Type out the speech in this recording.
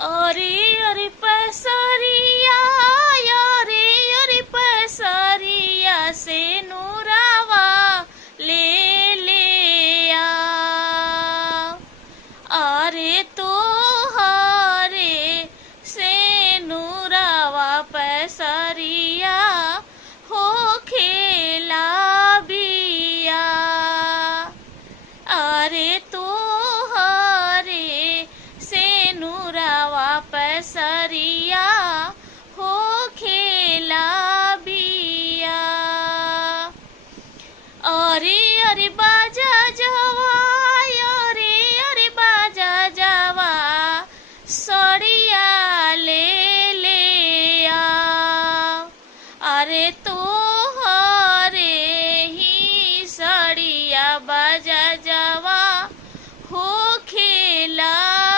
अरे अरे पसरिया, अरे अरे पसरिया से नूरावा ले ले आ। अरे तो हरे से नूरावा पसरिया हो खेला बिया। अरे तो हरे से नूरावा पसरिया हो खेला बिया। अरे अरे बाजा